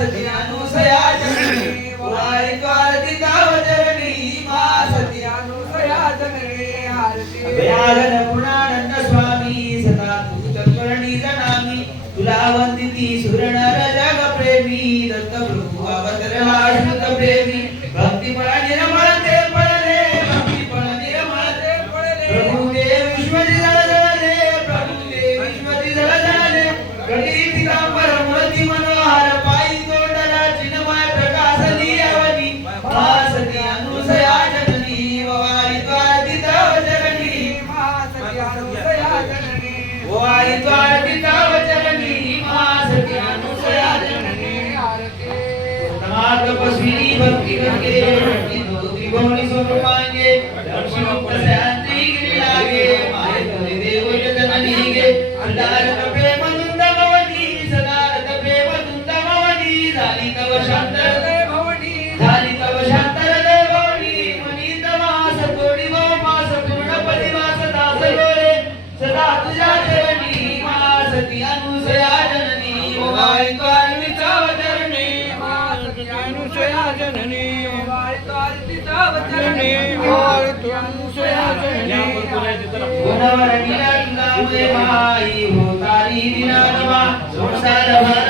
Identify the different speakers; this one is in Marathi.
Speaker 1: सत्यानुसया स्वामी सदा तू चकरणी जनामी तुला वंदिती सुरनर जग प्रेमी दत्त प्रभु अवतरला प्रेमी भक्ती पराणी ಸರ್ವಾಂಗಿ ಲಕ್ಷ್ಮೀ ગુણવર નિરંગા મે માઈ હો તારી સંસાર